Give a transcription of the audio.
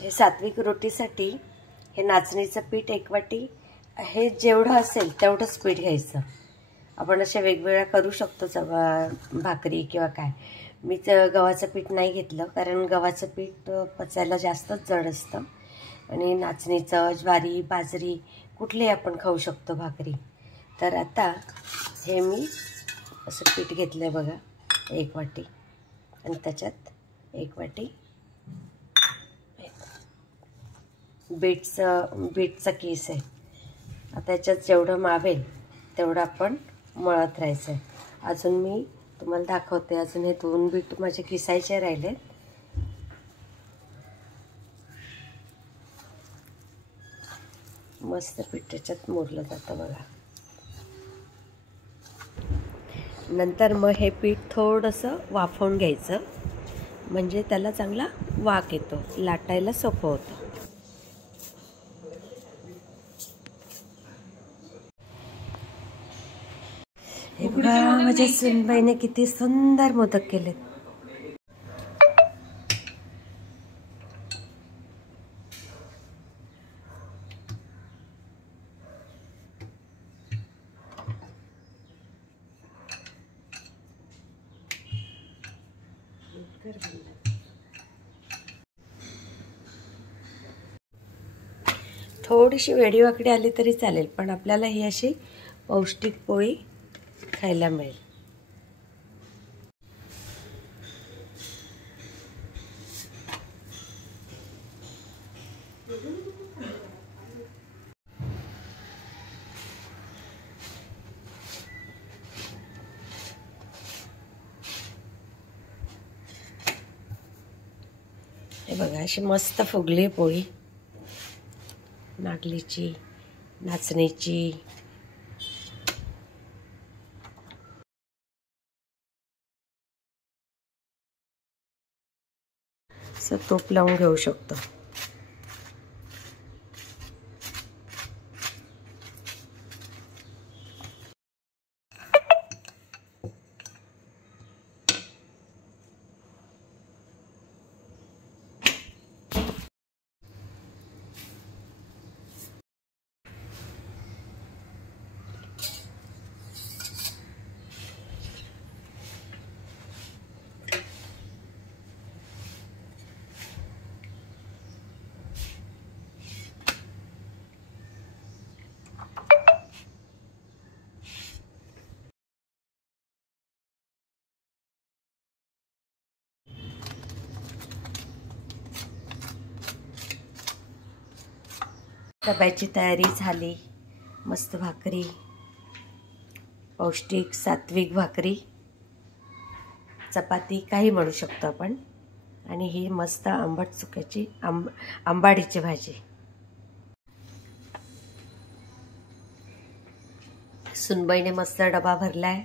हे सात्विक रोटीसाठी हे नाचणीचं पीठ 1 वाटी, हे जेवढं असेल तेवढंच पीठ घ्यायचं. आपण असे वेगवेगळ्या करू शकतो भाकरी किंवा काय. मी गव्हाचं पीठ नाही घेतलं कारण गव्हाचं पीठ पचायला जास्तच जड असतं आणि नाचणीचं, ज्वारी, बाजरी कुठलेही आपण खाऊ शकतो भाकरी. तर आता हे मी असं पीठ घेतलं आहे बघा 1 वाटी आणि त्याच्यात 1 वाटी बीटचा किस आहे. आता याच्यात जेवढं मावेल तेवढं आपण मळत राहायचं आहे. अजून मी तुम्हाला दाखवते. अजून हे 2 बीट माझे किसायचे राहिले. मस्त पीठ त्याच्यात मुरलं जातं बघा. नंतर मग हे पीठ थोडंसं वाफवून घ्यायचं म्हणजे त्याला चांगला वाक येतो, लाटायला सोपं होतं. हे बघा माझ्या सुनबाईने किती सुंदर मोदक केलेत. थोडीशी वेडीवाकडी आली तरी चालेल, पण आपल्याला ही अशी पौष्टिक पोळी खायला मिळेल. हे बघा अशी मस्त फुगली पोळी, नागलीची, नाचणीची. असं तूप लावून घेऊ शकतो. डब्याची तयारी झाली. मस्त भाकरी, पौष्टिक सात्विक भाकरी, चपाती काही म्हणू शकतो आपण. आणि ही मस्त आंबट चुक्याची आंबाडीची भाजी. सुनबाईने मस्त डबा भरलाय.